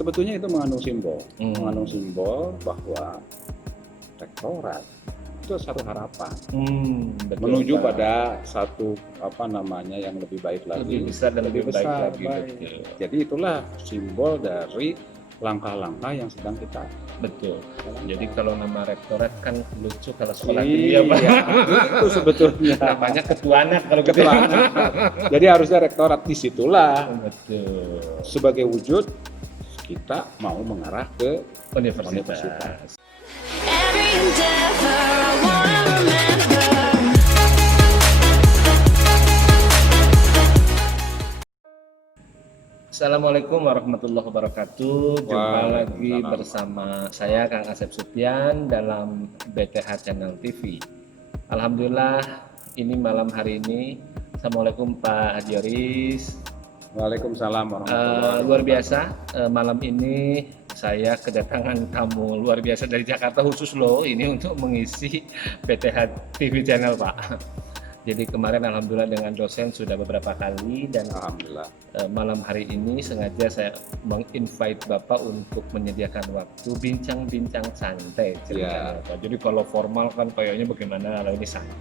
sebetulnya itu mengandung simbol bahwa rektorat itu satu harapan Betul, menuju Pak. pada satu yang lebih baik lagi, lebih besar dan lebih baik lagi. baik. Betul. Jadi itulah simbol dari langkah-langkah yang sedang kita Betul. Jadi kalau nama rektorat kan lucu kalau sekolah Iya, tinggi ya Pak. itu sebetulnya Namanya ketua anak kalau gitu. ketua anak. Jadi harusnya rektorat disitulah Betul. sebagai wujud kita mau mengarah ke Universitas. Every endeavor I wanna remember. Assalamualaikum warahmatullahi wabarakatuh. Jumpa lagi Waalaikumsalam. bersama saya Kang Asep Sutian dalam BTH Channel TV. Alhamdulillah ini malam hari ini. Assalamualaikum Pak Haji Yoris. Waalaikumsalam warahmatullahi Luar biasa, malam ini saya kedatangan tamu luar biasa dari Jakarta khusus loh ini untuk mengisi PTH TV channel Pak. Jadi kemarin alhamdulillah dengan dosen sudah beberapa kali dan Alhamdulillah. malam hari ini sengaja saya menginvite Bapak untuk menyediakan waktu bincang-bincang santai ceritanya Pak. Jadi kalau formal kan kayaknya bagaimana, kalau ini santai.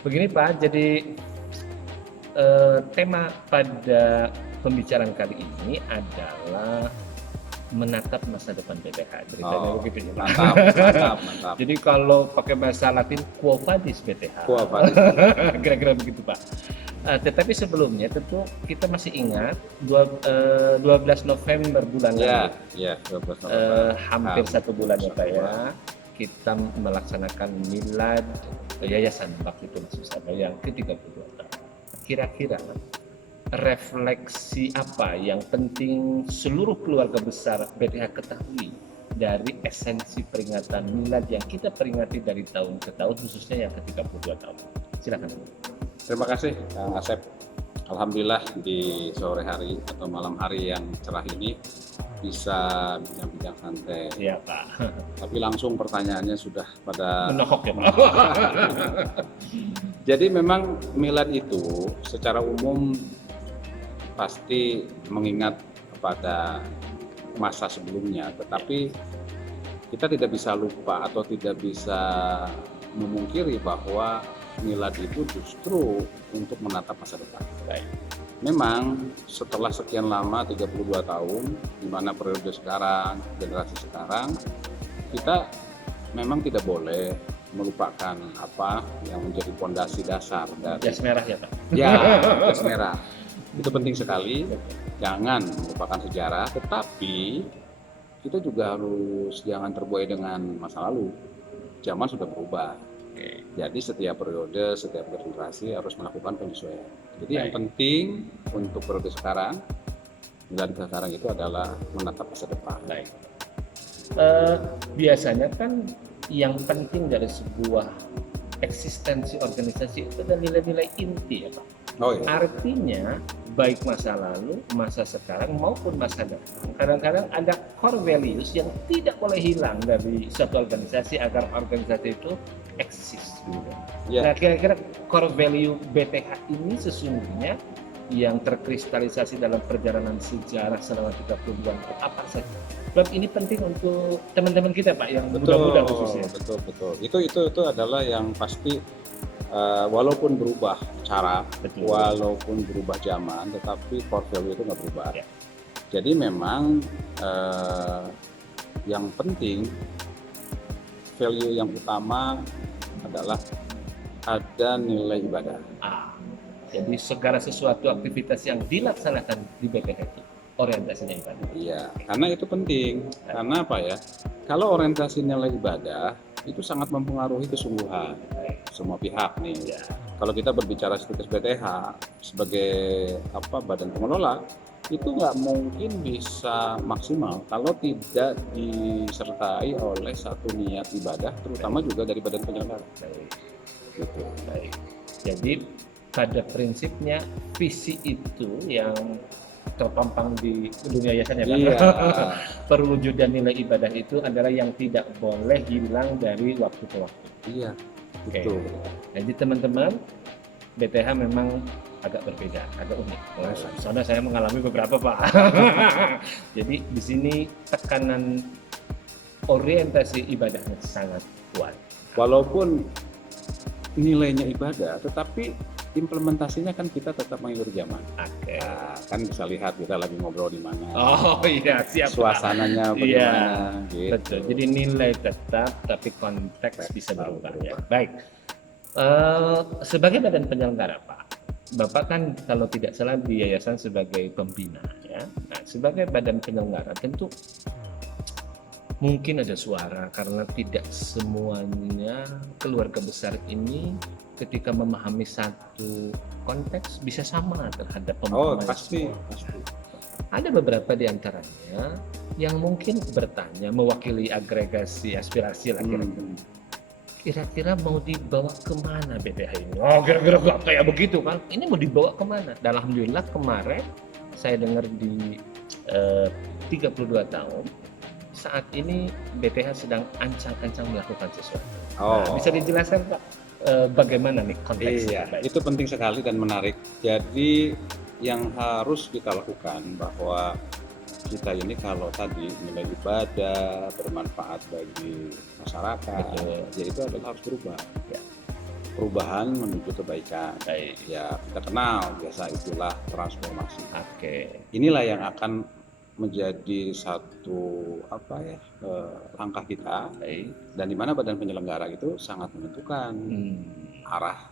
Begini Pak, jadi tema pada pembicaraan kali ini adalah menatap masa depan BTH. Ceritanya begitu ya Pak. Mantap. Jadi kalau pakai bahasa Latin, quo vadis BTH. Quo vadis. Kira-kira begitu Pak. Tetapi sebelumnya tentu kita masih ingat 12 November bulan lalu, Ya, 12 November. hampir satu bulan ya Pak ya, kita melaksanakan milad Yayasan Bakti Tunas Wisata yang ke-32 tahun. Kira-kira refleksi apa yang penting seluruh keluarga besar BTH ketahui dari esensi peringatan milad yang kita peringati dari tahun ke tahun, khususnya yang ke-32 tahun. Silakan. Terima kasih Kang Asep. Alhamdulillah di sore hari atau malam hari yang cerah ini bisa bincang-bincang santai. Iya Pak. Tapi langsung pertanyaannya sudah pada Menohok ya Pak. Jadi memang milad itu secara umum pasti mengingat kepada masa sebelumnya, tetapi kita tidak bisa lupa atau tidak bisa memungkiri bahwa milad itu justru untuk menatap masa depan. Baik. Memang setelah sekian lama 32 tahun, di mana periode sekarang, generasi sekarang, kita memang tidak boleh melupakan apa yang menjadi fondasi dasar dari Jas merah ya Pak. jas merah. Itu penting sekali, jangan melupakan sejarah, tetapi kita juga harus jangan terbuai dengan masa lalu. Zaman sudah berubah. Jadi setiap periode, setiap generasi harus melakukan penyesuaian. Jadi yang penting untuk periode sekarang, dan sekarang itu adalah menatap masa depan. Baik. Biasanya kan yang penting dari sebuah eksistensi organisasi itu adalah nilai-nilai inti ya Pak. Oh iya. Artinya baik masa lalu, masa sekarang maupun masa depan. Kadang-kadang ada core values yang tidak boleh hilang dari suatu organisasi agar organisasi itu eksis. Gitu. Ya. Nah, kira-kira core value BTH ini sesungguhnya yang terkristalisasi dalam perjalanan sejarah selama 32 tahun apa saja? Sebab ini penting untuk teman-teman kita Pak yang muda-muda khususnya. Betul. Itu adalah yang pasti. Walaupun berubah cara, Betul. walaupun berubah zaman, tetapi core value itu nggak berubah. Ya. Jadi memang yang penting, value yang utama adalah ada nilai ibadah. Jadi segala sesuatu aktivitas yang dilaksanakan di BTH itu orientasinya ibadah. Iya, karena itu penting. Karena apa ya? Kalau orientasi nilai ibadah itu sangat mempengaruhi kesungguhan semua pihak nih. Ya. Kalau kita berbicara status BTH sebagai badan pengelola, itu nggak mungkin bisa maksimal kalau tidak disertai oleh satu niat ibadah, terutama juga dari badan penyelenggara. Baik. Gitu. Baik. Jadi pada prinsipnya visi itu yang terpampang di dunia yayasan ya Pak. Iya. Perwujudan nilai ibadah itu adalah yang tidak boleh hilang dari waktu ke waktu. Iya, Oke. betul. Jadi teman-teman, BTH memang agak berbeda, agak unik. Soalnya saya mengalami beberapa, Pak. Jadi di sini tekanan orientasi ibadahnya sangat kuat. Walaupun nilainya ibadah, tetapi implementasinya kan kita tetap mengikuti zaman. Oke. Nah, kan bisa lihat kita lagi ngobrol di mana, Oh iya, siap, Pak. suasananya Iya, bagaimana, gitu. betul. Jadi nilai tetap, tapi konteks bisa berubah. Ya. Baik. Sebagai badan penyelenggara, Pak, Bapak kan kalau tidak salah di yayasan sebagai pembina, ya. Nah, sebagai badan penyelenggara tentu mungkin ada suara karena tidak semuanya keluarga besar ini ketika memahami satu konteks bisa sama terhadap Oh, pemahaman pasti, semua. pasti. Ada beberapa di antaranya yang mungkin bertanya mewakili agregasi aspirasi lah kira-kira. Hmm. Kira-kira mau dibawa kemana BPH ini? Oh kira-kira nggak kayak begitu kan? Ini mau dibawa kemana? Dan alhamdulillah kemarin saya dengar di 32 tahun saat ini BPH sedang ancang-ancang melakukan sesuatu. Oh. Nah, bisa dijelaskan Pak bagaimana nih konteksnya? Iya, itu penting sekali dan menarik. Jadi yang harus kita lakukan bahwa kita ini kalau tadi nilai ibadah bermanfaat bagi masyarakat, Betul. ya itu adalah harus berubah. Ya. Perubahan menuju kebaikan. Baik. Ya kita kenal biasa itulah transformasi. Oke. Inilah yang akan menjadi satu langkah kita, Baik. dan di mana badan penyelenggara itu sangat menentukan arah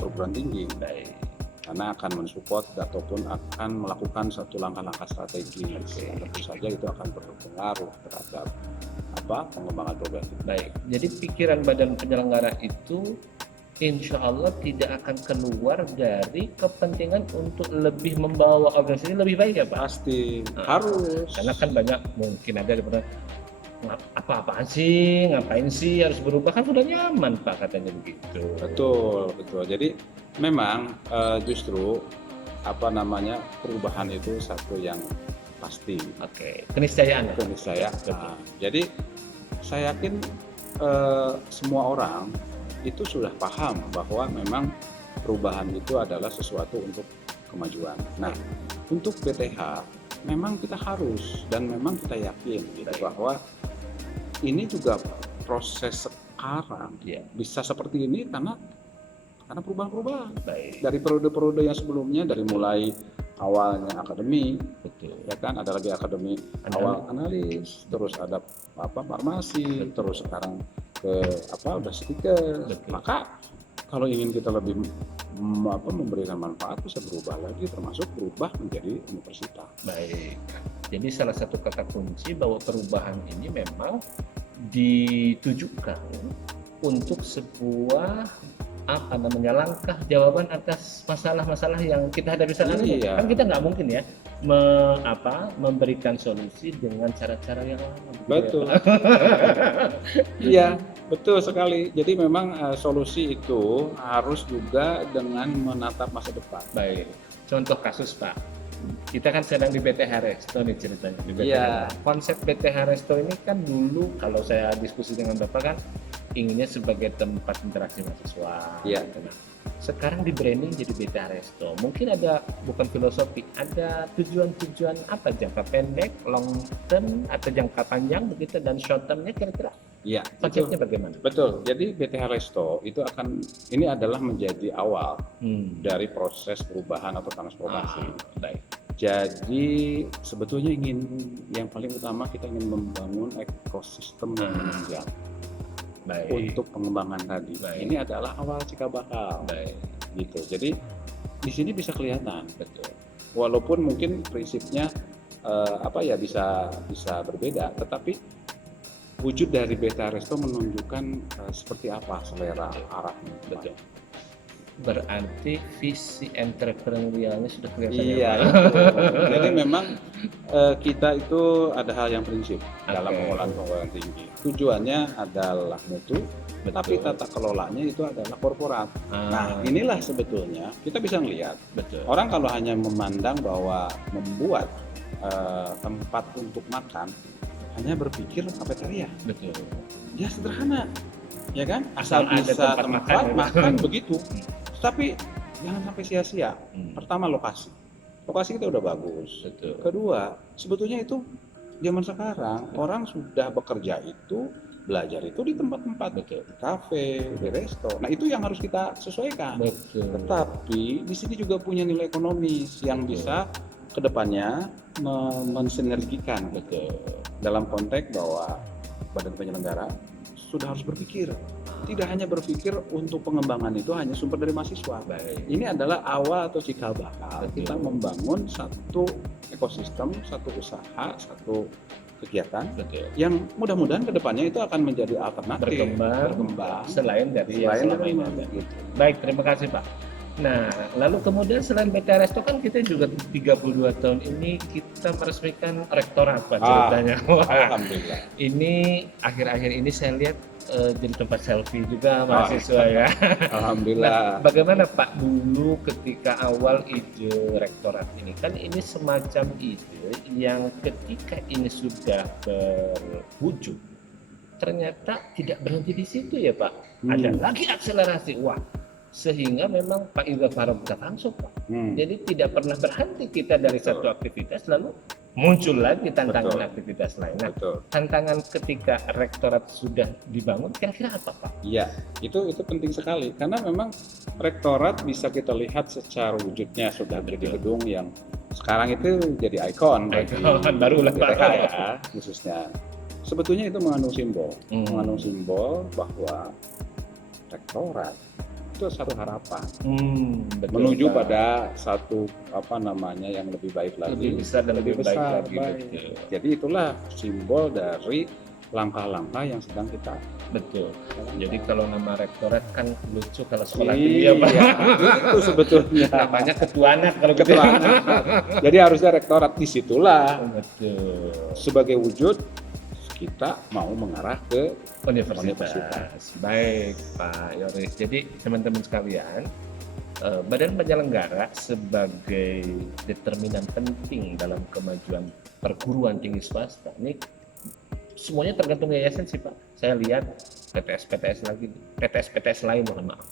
perguruan tinggi. Baik. Karena akan mensupport ataupun akan melakukan satu langkah-langkah strategis. Oke. Tentu saja itu akan berpengaruh terhadap pengembangan program kita. Baik, jadi pikiran badan penyelenggara itu insya Allah tidak akan keluar dari kepentingan untuk lebih membawa organisasi lebih baik ya Pak? Pasti Nah, harus. Karena kan banyak mungkin ada daripada apa-apaan sih, ngapain sih harus berubah, kan sudah nyaman Pak katanya begitu. Betul, betul. Jadi memang justru perubahan itu satu yang pasti. Oke, keniscayaan. Pak. Keniscayaan. Betul. Nah, jadi saya yakin semua orang itu sudah paham bahwa memang perubahan itu adalah sesuatu untuk kemajuan. Nah, untuk BTH memang kita harus dan memang kita yakin gitu bahwa ini juga proses sekarang Ya, bisa seperti ini karena perubahan-perubahan baik, dari periode-periode yang sebelumnya, dari mulai awalnya akademi, betul. ya kan, ada lagi akademi awal analis, terus ada farmasi, terus sekarang ke udah stiker. Betul. Maka kalau ingin kita lebih memberikan manfaat bisa berubah lagi, termasuk berubah menjadi universitas. Baik. Jadi salah satu kata kunci bahwa perubahan ini memang ditujukan untuk sebuah langkah jawaban atas masalah-masalah yang kita hadapi saat ini. Iya. Kan kita nggak mungkin ya memberikan solusi dengan cara-cara yang lama. gitu ya, Betul. Pak. Iya, betul sekali. Jadi memang solusi itu harus juga dengan menatap masa depan. Baik. Contoh kasus Pak. Kita kan sedang di BTH Resto nih ceritanya. Di BTH. Iya. Konsep BTH Resto ini kan dulu kalau saya diskusi dengan Bapak kan inginnya sebagai tempat interaksi mahasiswa. Iya. Nah, sekarang di branding jadi BTH Resto. Mungkin ada bukan filosofi, ada tujuan-tujuan apa jangka pendek, long term atau jangka panjang begitu dan short termnya kira-kira Iya, konsepnya bagaimana? betul. Jadi BTH Resto itu ini adalah menjadi awal dari proses perubahan atau transformasi. Baik. Jadi sebetulnya yang paling utama kita ingin membangun ekosistem yang menunjang Baik. untuk pengembangan tadi. Baik. Ini adalah awal cikal bakal, Baik. gitu. Jadi di sini bisa kelihatan, Betul. walaupun mungkin prinsipnya bisa berbeda, tetapi wujud dari BTH Resto menunjukkan seperti apa selera arahnya. Betul. Berarti visi entrepreneurialnya sudah kelihatan. Iya. ya, Pak? Betul. Jadi memang kita itu ada hal yang prinsip dalam Oke. pengelolaan tinggi. Tujuannya adalah mutu, Betul. tapi tata kelolanya itu adalah korporat. Nah, inilah sebetulnya kita bisa melihat betul. orang kalau hanya memandang bahwa membuat tempat untuk makan hanya berpikir kafeteria. Betul. Ya sederhana, ya kan? Asal Asal ada bisa tempat tempat makan, ya. makan begitu. Tapi jangan sampai sia-sia. Pertama lokasi kita udah bagus. Betul. Kedua, sebetulnya itu zaman sekarang orang sudah bekerja itu, belajar itu di tempat-tempat, Betul. di kafe, di resto. Nah itu yang harus kita sesuaikan. Betul. Tetapi di sini juga punya nilai ekonomis yang Betul. bisa kedepannya mensinergikan Betul. dalam konteks bahwa badan penyelenggara sudah harus berpikir. Tidak hanya berpikir untuk pengembangan itu hanya sumber dari mahasiswa. Baik. Ini adalah awal atau cikal bakal Betul. kita membangun satu ekosistem, satu usaha, satu kegiatan Betul. yang mudah-mudahan kedepannya itu akan menjadi alternatif, Berkembang selain dari yang selain selama dari ini ada. gitu. Baik, terima kasih Pak. Nah, lalu kemudian selain PT Resto kan kita juga 32 tahun ini kita meresmikan rektorat Pak ceritanya. Wah, Alhamdulillah. ini akhir-akhir ini saya lihat jadi tempat selfie juga mahasiswa ya. Alhamdulillah. Bagaimana Pak dulu ketika awal ide rektorat ini? Kan ini semacam ide yang ketika ini sudah berwujud, ternyata tidak berhenti di situ ya Pak. Ada lagi akselerasi. Wah, sehingga memang Pak Yuga Farok kita langsung Pak. Jadi tidak pernah berhenti kita dari Betul. satu aktivitas lalu muncul lagi tantangan Betul. aktivitas lain. Nah, Betul. tantangan ketika rektorat sudah dibangun kira-kira apa Pak? Iya, itu penting sekali karena memang rektorat bisa kita lihat secara wujudnya sudah jadi gedung yang sekarang itu jadi ikon bagi Ikon baru lah, Pak. BPH ya khususnya. Sebetulnya itu mengandung simbol bahwa rektorat itu satu harapan Betul, menuju Pak. pada satu yang lebih baik lagi, lebih besar dan lebih baik besar, lagi. baik. Betul. Jadi itulah simbol dari langkah-langkah yang sedang kita Betul. jalankan. Jadi kalau nama rektorat kan lucu kalau sekolah tinggi ya Pak. Iya, itu sebetulnya Namanya ketua anak kalau gitu. ketua anak. Jadi harusnya rektorat disitulah Betul. sebagai wujud kita mau mengarah ke Universitas. Baik Pak Yoris. Jadi teman-teman sekalian, Badan Penyelenggara sebagai determinan penting dalam kemajuan perguruan tinggi swasta ini semuanya tergantung yayasan sih Pak. Saya lihat PTS lain mohon maaf.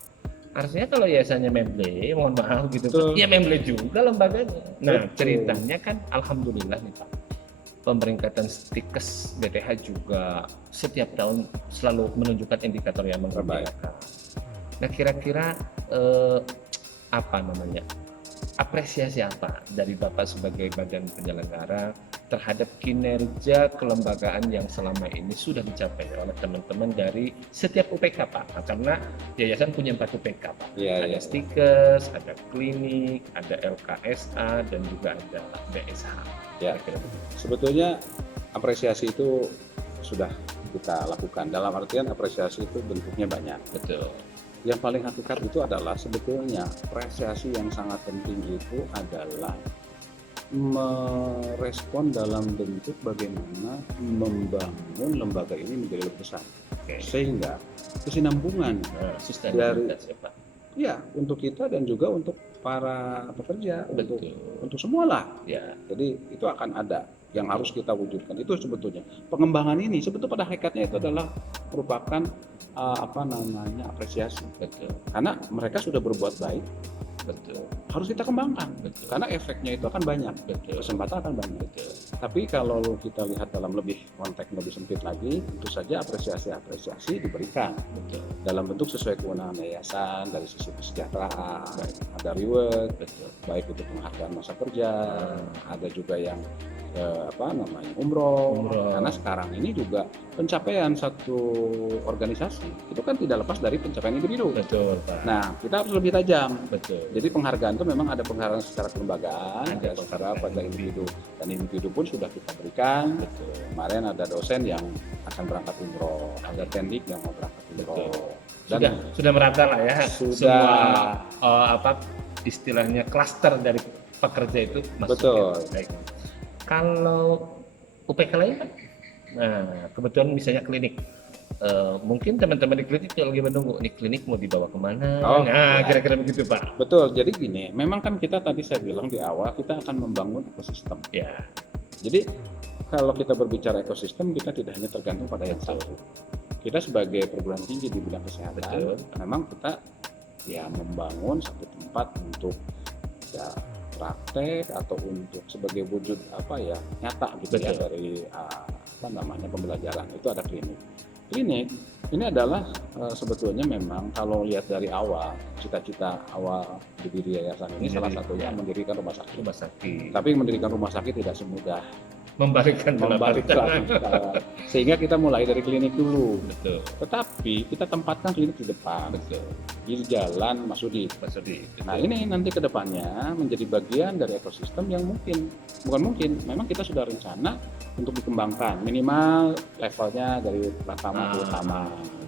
Artinya kalau yayasannya memble, mohon maaf gitu Betul. ya memble juga lembaganya. Nah Betul. ceritanya kan alhamdulillah nih Pak. Pemeringkatan Stikes BTH juga setiap tahun selalu menunjukkan indikator yang menggembirakan. Nah kira-kira apresiasi apa dari Bapak sebagai badan penyelenggara terhadap kinerja kelembagaan yang selama ini sudah dicapai oleh teman-teman dari setiap UPK Pak? Karena yayasan punya 4 UPK Pak. Iya, Ada iya. Stikes, ada klinik, ada LKSA dan juga ada BSH. Ya. Kira-kira begitu. Sebetulnya apresiasi itu sudah kita lakukan. Dalam artian apresiasi itu bentuknya banyak. Betul. Yang paling hakikat itu adalah sebetulnya apresiasi yang sangat penting itu adalah merespon dalam bentuk bagaimana membangun lembaga ini menjadi lebih besar. Oke. Sehingga kesinambungan Sustainabilitas ya Pak. ya untuk kita dan juga untuk para pekerja, Betul. untuk semualah. Ya. Jadi itu akan ada yang harus kita wujudkan. Itu sebetulnya pengembangan ini sebetulnya pada hakikatnya itu adalah merupakan apresiasi. Betul. Karena mereka sudah berbuat baik, Betul. harus kita kembangkan. Betul. Karena efeknya itu akan banyak, Betul. kesempatan akan banyak. Betul. Tapi kalau kita lihat dalam konteks lebih sempit lagi, tentu saja apresiasi diberikan Betul. dalam bentuk sesuai kewenangan yayasan dari sisi kesejahteraan, ada reward, Betul. baik itu penghargaan masa kerja, ada juga yang umroh. Karena sekarang ini juga pencapaian satu organisasi itu kan tidak lepas dari pencapaian individu. Betul Pak. Nah, kita harus lebih tajam. Betul. Jadi penghargaan itu memang ada penghargaan secara kelembagaan, Ada ada secara penghargaan pada individu, dan individu pun sudah kita berikan. Betul. Kemarin ada dosen yang akan berangkat umroh, ada teknik yang mau berangkat umroh. Sudah merata lah ya. Sudah. Semua istilahnya klaster dari pekerja itu masuk. Betul. Ya. Baik. Kalau UPK lain Pak? Nah, kebetulan misalnya klinik. Mungkin teman-teman di klinik lagi menunggu nih klinik mau dibawa kemana. Oh, nah, ya. kira-kira begitu Pak. Betul. Jadi gini, memang kan kita tadi saya bilang di awal kita akan membangun ekosistem. Ya. Jadi kalau kita berbicara ekosistem, kita tidak hanya tergantung pada yang satu. Kita sebagai perguruan tinggi di bidang kesehatan, Betul. memang kita ya membangun satu tempat untuk ya praktek atau untuk sebagai wujud apa ya nyata gitu ya Betul. dari apa namanya pembelajaran itu ada klinik. Klinik ini adalah sebetulnya memang kalau lihat dari awal cita-cita awal berdiri yayasan ini salah satunya mendirikan rumah sakit. Rumah sakit. Tapi mendirikan rumah sakit tidak semudah Membalikkan telapak tangan. sehingga kita mulai dari klinik dulu. Betul. Tetapi kita tempatkan klinik di depan, Betul. di jalan Masudi. Mas Udi. Nah ini nanti ke depannya menjadi bagian dari ekosistem yang memang kita sudah rencana untuk dikembangkan minimal levelnya dari pertama ke utama.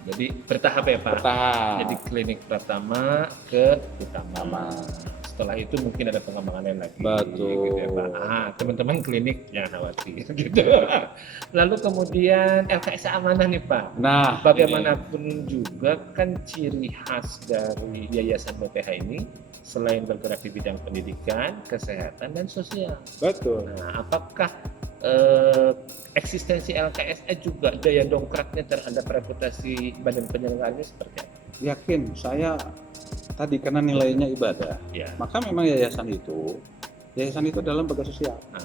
Jadi bertahap ya Pak. Bertahap. Jadi klinik pertama ke utama. Utama. Setelah itu mungkin ada pengembangan lain lagi. Betul. Gitu ya, Pak. Teman-teman klinik jangan khawatir gitu. Lalu kemudian LKSA amanah nih Pak. Nah, Bagaimanapun juga kan ciri khas dari Yayasan BPH ini selain bergerak di bidang pendidikan, kesehatan, dan sosial. betul. Nah, apakah eksistensi LKSA juga daya dongkraknya terhadap reputasi badan penyelenggaranya seperti apa? Yakin saya tadi karena nilainya ibadah, Ya. maka memang yayasan itu adalah lembaga sosial. Nah,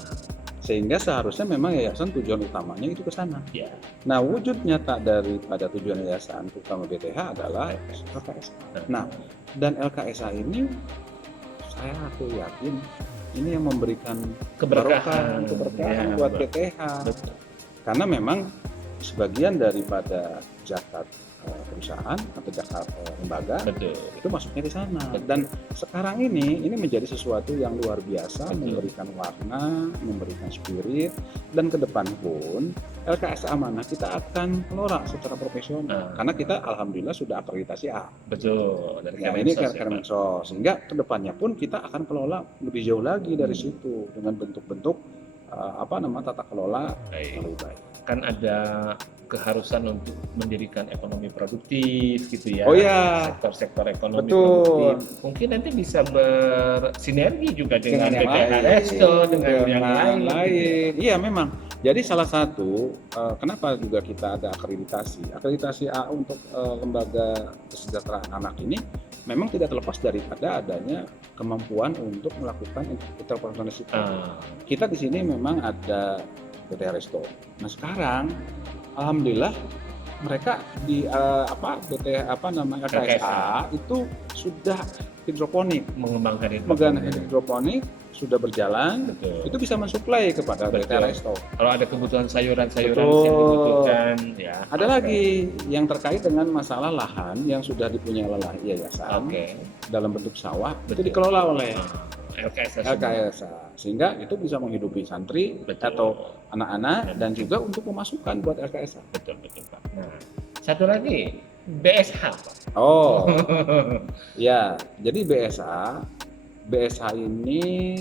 Sehingga seharusnya memang yayasan tujuan utamanya itu ke sana. ya. Nah, wujud nyata daripada tujuan yayasan terutama BTH adalah LKSA. Nah, dan LKSA ini saya aku yakin ini yang memberikan Keberkahan. keberkahan Ya, buat Pak. BTH. Betul. Karena memang sebagian daripada zakat perusahaan atau zakat lembaga Betul. itu masuknya di sana. Dan sekarang ini menjadi sesuatu yang luar biasa, Betul. memberikan warna, memberikan spirit, dan ke depan pun LKSA Amanah kita akan kelola secara profesional karena kita alhamdulillah sudah akreditasi A. Betul. Dari Ya, ini Kemensos ya, Pak. Kemensos, sehingga ke depannya pun kita akan kelola lebih jauh lagi dari situ dengan bentuk-bentuk tata kelola Baik. yang lebih baik. Kan ada keharusan untuk mendirikan ekonomi produktif gitu ya. Oh ya. Sektor-sektor ekonomi Betul. produktif. Mungkin nanti bisa bersinergi juga dengan yang BPH lain, Resto, dengan yang lain. gitu ya. Iya memang. Jadi salah satu kenapa juga kita ada akreditasi A untuk lembaga kesejahteraan anak ini memang tidak terlepas daripada adanya kemampuan untuk melakukan entrepreneurship. Kita di sini memang ada BTH Resto. Nah sekarang alhamdulillah mereka di LKSA itu sudah hidroponik. Mengembangkan itu. Hidroponik sudah berjalan, Betul. itu bisa mensuplai kepada Betul. BTH Resto. Kalau ada kebutuhan sayuran-sayuran Betul. yang dibutuhkan, ya. Ada lagi yang terkait dengan masalah lahan yang sudah dipunyai oleh yayasan Oke. dalam bentuk sawah, Betul. itu dikelola oleh LKSA. semua. LKSA, sehingga itu bisa menghidupi santri Betul. atau anak-anak dan juga untuk pemasukan buat LKSA. Betul Pak. Nah, satu lagi BSH Pak. Oh, ya, jadi BSH ini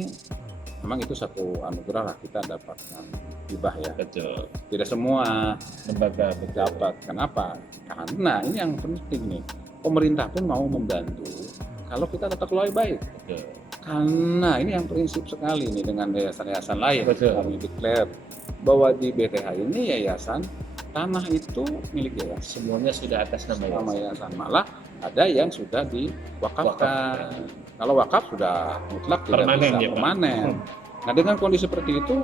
memang itu satu anugerah lah kita dapatkan hibah ya. Betul. Tidak semua Lembaga dapat. Kenapa? Karena ini yang penting nih. Pemerintah pun mau membantu kalau kita tata kelola baik. Betul. Karena ini yang prinsip sekali nih dengan yayasan-yayasan lain. Betul. Kami declare bahwa di BTH ini yayasan tanah itu milik yayasan. Semuanya sudah atas nama Sama yayasan. yayasan, malah ada yang sudah diwakafkan. Kalau wakaf sudah mutlak tidak Permanen bisa ya, Pak? permanen. Nah dengan kondisi seperti itu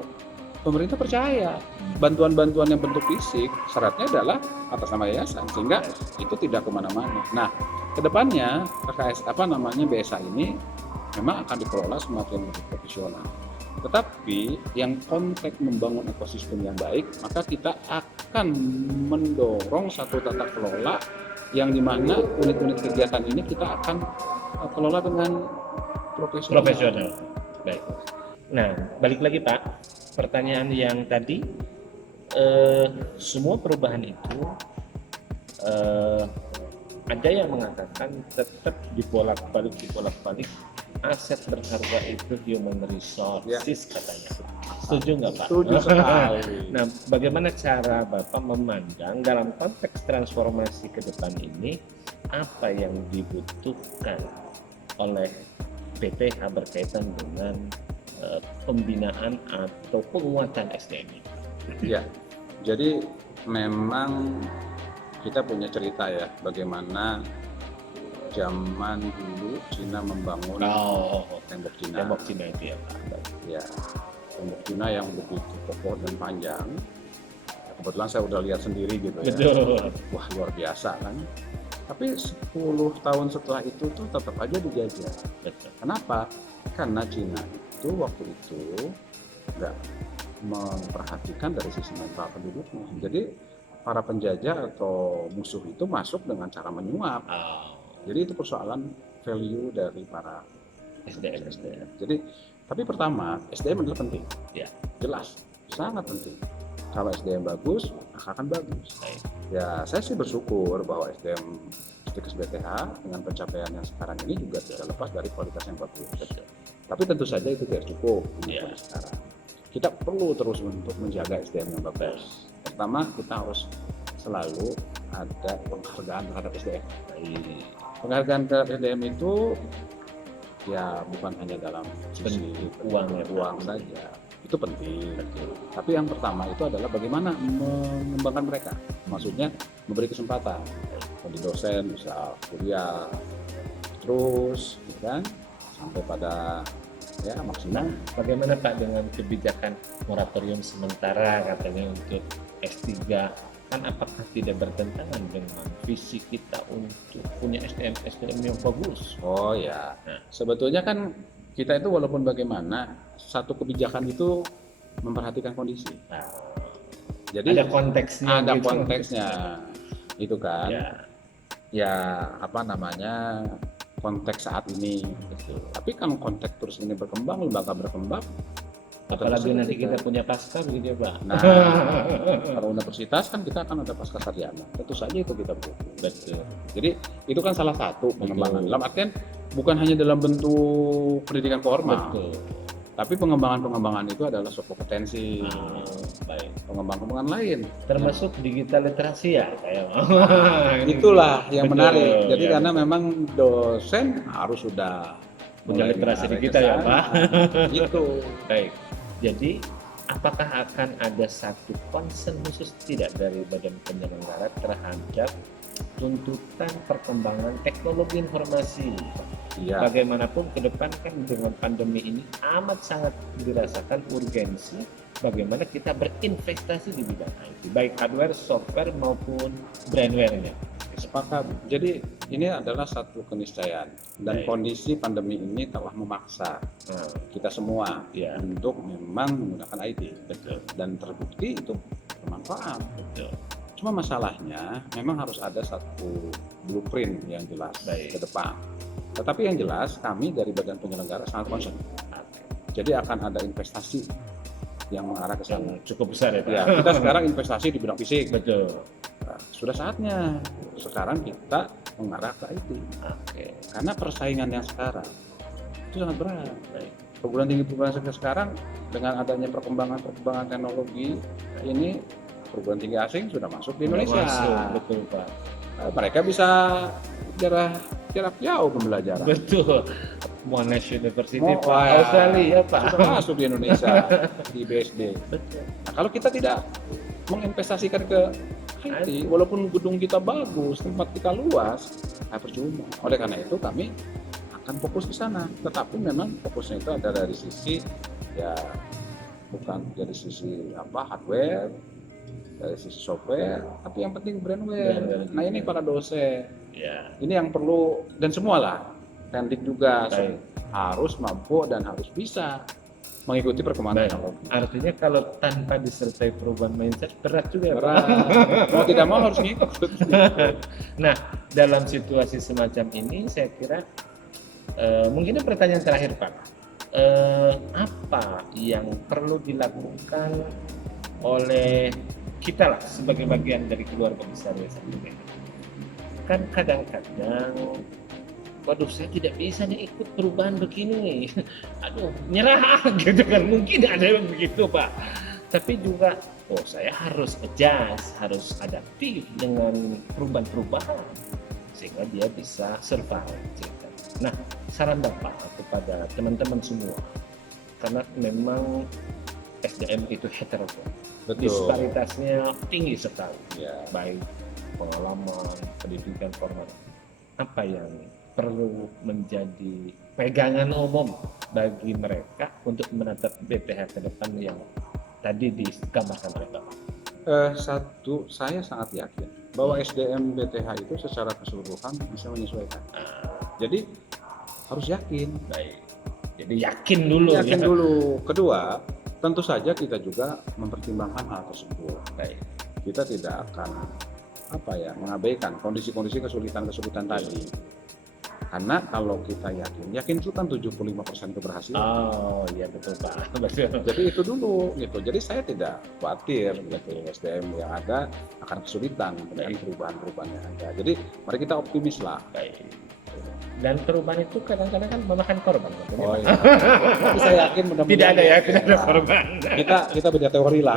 pemerintah percaya bantuan-bantuan yang bentuk fisik syaratnya adalah atas nama yayasan sehingga itu tidak kemana-mana. Nah kedepannya BSA ini memang akan dikelola semakin lebih profesional. Tetapi yang konteks membangun ekosistem yang baik, maka kita akan mendorong satu tata kelola yang dimana unit-unit kegiatan ini kita akan kelola dengan profesional. Baik. Nah, balik lagi Pak, pertanyaan yang tadi, semua perubahan itu ada yang mengatakan tetap dibolak-balik aset berharga itu human resources katanya. Setuju nggak Pak? Setuju sekali. Nah, bagaimana cara Bapak memandang dalam konteks transformasi ke depan ini apa yang dibutuhkan oleh BPH berkaitan dengan pembinaan atau penguatan SDM? Ya, jadi memang kita punya cerita ya bagaimana zaman dulu Cina membangun tembok Cina. Tembok Cina itu ya Pak. Ya, tembok Cina yang begitu kokoh dan panjang. Kebetulan saya udah lihat sendiri gitu ya. Betul. Wah, luar biasa kan. Tapi 10 tahun setelah itu tuh tetap aja dijajah. Betul. Kenapa? Karena Cina itu waktu itu nggak memperhatikan dari sisi mental penduduknya. Jadi para penjajah atau musuh itu masuk dengan cara menyuap. Jadi itu persoalan value dari para SDM. Jadi, tapi pertama SDM adalah penting. Ya. Jelas, sangat penting. Kalau SDM bagus, maka akan bagus. Baik. Ya, saya sih bersyukur bahwa SDM Stikes BTH dengan pencapaian yang sekarang ini juga tidak lepas dari kualitas yang bagus. Tapi tentu saja itu tidak cukup Ya. untuk sekarang. Kita perlu terus untuk menjaga SDM yang bagus. Pertama, kita harus selalu ada penghargaan terhadap SDM. Penghargaan terhadap SDM itu ya bukan hanya dalam sisi uang saja, itu penting. Tapi yang pertama itu adalah bagaimana mengembangkan mereka, maksudnya memberi kesempatan bagi dosen bisa kuliah terus, ya kan, sampai pada ya maksimal. Bagaimana Pak dengan kebijakan moratorium sementara katanya untuk S3? Kan apakah tidak bertentangan dengan visi kita untuk punya SDM yang bagus? Oh ya, Nah. sebetulnya kan kita itu walaupun bagaimana satu kebijakan itu memperhatikan kondisi. Nah, Jadi ada konteksnya. ada gitu. konteksnya, itu kan. Ya, Ya apa namanya konteks saat ini. Tapi kalau konteks terus ini berkembang, lembaga berkembang, apalagi nanti kita punya pasca begitu ya Pak. Nah, kalau universitas kan kita akan ada pasca sarjana, tentu saja itu kita butuh. Betul. Jadi itu kan salah satu pengembangan. Dalam artian bukan hanya dalam bentuk pendidikan formal, Betul. tapi pengembangan itu adalah suatu kompetensi, Baik. pengembangan lain. Termasuk digital literasi ya saya. Itulah yang Betul, menarik. Jadi ya, karena memang dosen harus sudah punya mulai literasi menarik kita ke ya sana. Pak. Itu. Baik. Jadi apakah akan ada satu concern khusus tidak dari badan penyelenggara terhadap tuntutan perkembangan teknologi informasi? Iya. Bagaimanapun ke depan kan dengan pandemi ini amat sangat dirasakan urgensi bagaimana kita berinvestasi di bidang IT, baik hardware, software maupun brandware-nya. Sepakat. Jadi ini adalah satu keniscayaan dan Baik. kondisi pandemi ini telah memaksa Nah, kita semua Ya. untuk memang menggunakan IT. betul, Dan terbukti itu bermanfaat. betul. Cuma masalahnya memang harus ada satu blueprint yang jelas Baik. ke depan. Tetapi yang jelas kami dari badan penyelenggara sangat concern. Jadi akan ada investasi yang mengarah ke sana. Yang cukup besar ya Pak. Ya, kita sekarang investasi di bidang fisik. Betul. Nah, sudah saatnya sekarang kita mengarah ke IT. Oke. Karena persaingan yang sekarang itu sangat berat. Baik. Perguruan tinggi sekarang dengan adanya perkembangan teknologi ini, perguruan tinggi asing sudah masuk di Indonesia. Masuk, betul Pak. Mereka bisa jarak jauh pembelajaran. Betul. Monash University Mau- Pak, ya, Australia Pak. sudah masuk di Indonesia di BSD. Betul. Nah, kalau kita tidak menginvestasikan ke IT, walaupun gedung kita bagus, tempat kita luas, percuma. Oleh karena itu kami akan fokus ke sana. Tetapi memang fokusnya itu ada dari sisi ya bukan dari sisi hardware, dari sisi software, tapi yang penting brandware. Brandware. Nah ini para dosen, Ya. ini yang perlu dan semualah. Tendik juga Baik. harus mampu dan harus bisa mengikuti perkembangan Baik. teknologi. Artinya kalau tanpa disertai perubahan mindset berat juga ya Pak. Berat. Mau tidak mau harus ngikut. Nah, dalam situasi semacam ini saya kira mungkin ini pertanyaan terakhir Pak. Apa yang perlu dilakukan oleh kita lah sebagai bagian dari keluarga besar Yayasan BTH? Kan kadang-kadang waduh saya tidak bisa nih ikut perubahan begini, aduh nyerah gitu kan, mungkin ada yang begitu Pak. Tapi juga saya harus adjust, harus adaptif dengan perubahan-perubahan sehingga dia bisa survive. Gitu. Nah, saran Bapak kepada teman-teman semua, karena memang SDM itu heterogen, disparitasnya tinggi sekali, Ya. baik pengalaman, pendidikan formal. Apa yang perlu menjadi pegangan umum bagi mereka untuk menatap BPH ke depan yang tadi digambarkan oleh Bapak? Satu, saya sangat yakin bahwa SDM BTH itu secara keseluruhan bisa menyesuaikan. Jadi harus yakin. Baik. Jadi yakin dulu. Yakin ya. dulu. Kedua, tentu saja kita juga mempertimbangkan hal tersebut. Baik. Kita tidak akan mengabaikan kondisi-kondisi kesulitan-kesulitan tadi. Karena kalau kita yakin itu kan 75% keberhasilan. Oh iya betul Pak. Betul. Jadi itu dulu gitu. Jadi saya tidak khawatir gitu SDM yang ada akan kesulitan dengan perubahan-perubahan yang ada. Jadi mari kita optimis lah. Baik. Dan perubahan itu kadang-kadang kan memakan korban. Oh iya. Tapi saya yakin mudah-mudahan Tidak ada ya, tidak ada korban. Kita beda teori lah.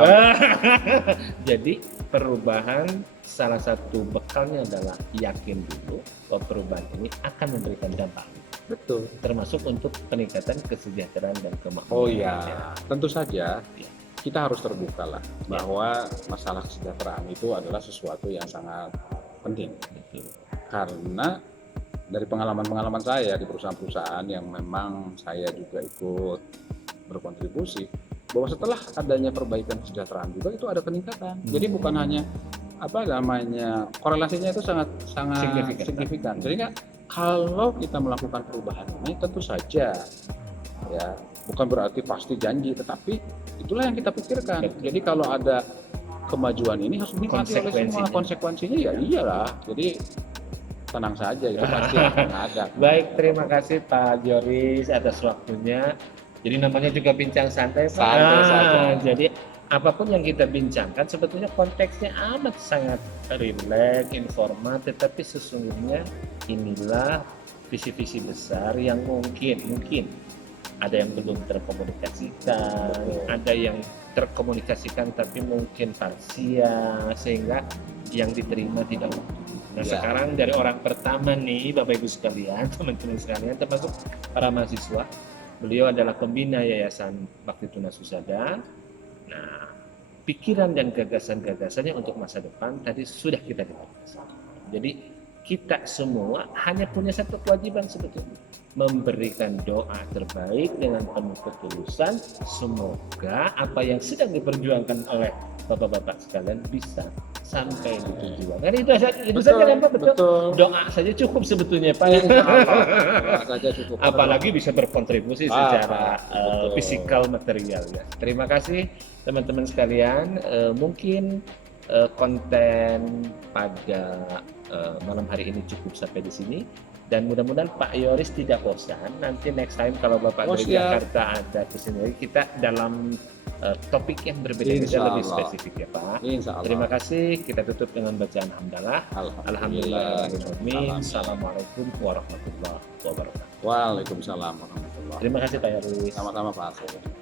Jadi perubahan salah satu bekalnya adalah yakin dulu bahwa perubahan ini akan memberikan dampak. Betul. Termasuk untuk peningkatan kesejahteraan dan kemakmuran. Oh iya, tentu saja Ya. kita harus terbuka lah bahwa masalah kesejahteraan itu adalah sesuatu yang sangat penting. Betul. Karena dari pengalaman-pengalaman saya di perusahaan-perusahaan yang memang saya juga ikut berkontribusi, bahwa setelah adanya perbaikan kesejahteraan juga itu ada peningkatan. Jadi bukan hanya korelasinya itu sangat signifikan. Jadi kan kalau kita melakukan perubahan ini tentu saja ya bukan berarti pasti janji, tetapi itulah yang kita pikirkan. Jadi kalau ada kemajuan ini harus dinikmati oleh semua. Konsekuensinya ya iyalah. Jadi tenang saja, itu pasti akan ada. Baik, terima kasih Pak Joris atas waktunya. Jadi namanya juga bincang santai, Pak. Santai saja. Jadi apapun yang kita bincangkan sebetulnya konteksnya amat sangat rileks, informal, tetapi sesungguhnya inilah visi-visi besar yang mungkin ada yang belum terkomunikasikan, ada yang terkomunikasikan tapi mungkin parsial sehingga yang diterima tidak utuh. Nah Ya. sekarang dari orang pertama nih Bapak Ibu sekalian, teman-teman sekalian, termasuk para mahasiswa, beliau adalah pembina Yayasan Bakti Tunas Husada. Nah, pikiran dan gagasan-gagasannya untuk masa depan tadi sudah kita dengar. Jadi kita semua hanya punya satu kewajiban sebetulnya, memberikan doa terbaik dengan penuh ketulusan. Semoga apa yang sedang diperjuangkan oleh Bapak-bapak sekalian bisa sampai di tujuan. Kan itu saja kan Pak, betul. Doa saja cukup sebetulnya Pak. Doa saja cukup. Apalagi bisa berkontribusi secara betul. fisikal material ya. Terima kasih teman-teman sekalian. Mungkin konten pada malam hari ini cukup sampai di sini. Dan mudah-mudahan Pak Yoris tidak bosan. Nanti next time kalau Bapak dari Jakarta ada kesini lagi, kita dalam topik yang berbeda-beda lebih spesifik ya Pak. Terima kasih. Kita tutup dengan bacaan hamdalah. Alhamdulillah. Assalamualaikum warahmatullahi wabarakatuh. Waalaikumsalam warahmatullahi wabarakatuh. Terima kasih Pak Yoris. Sama-sama Pak.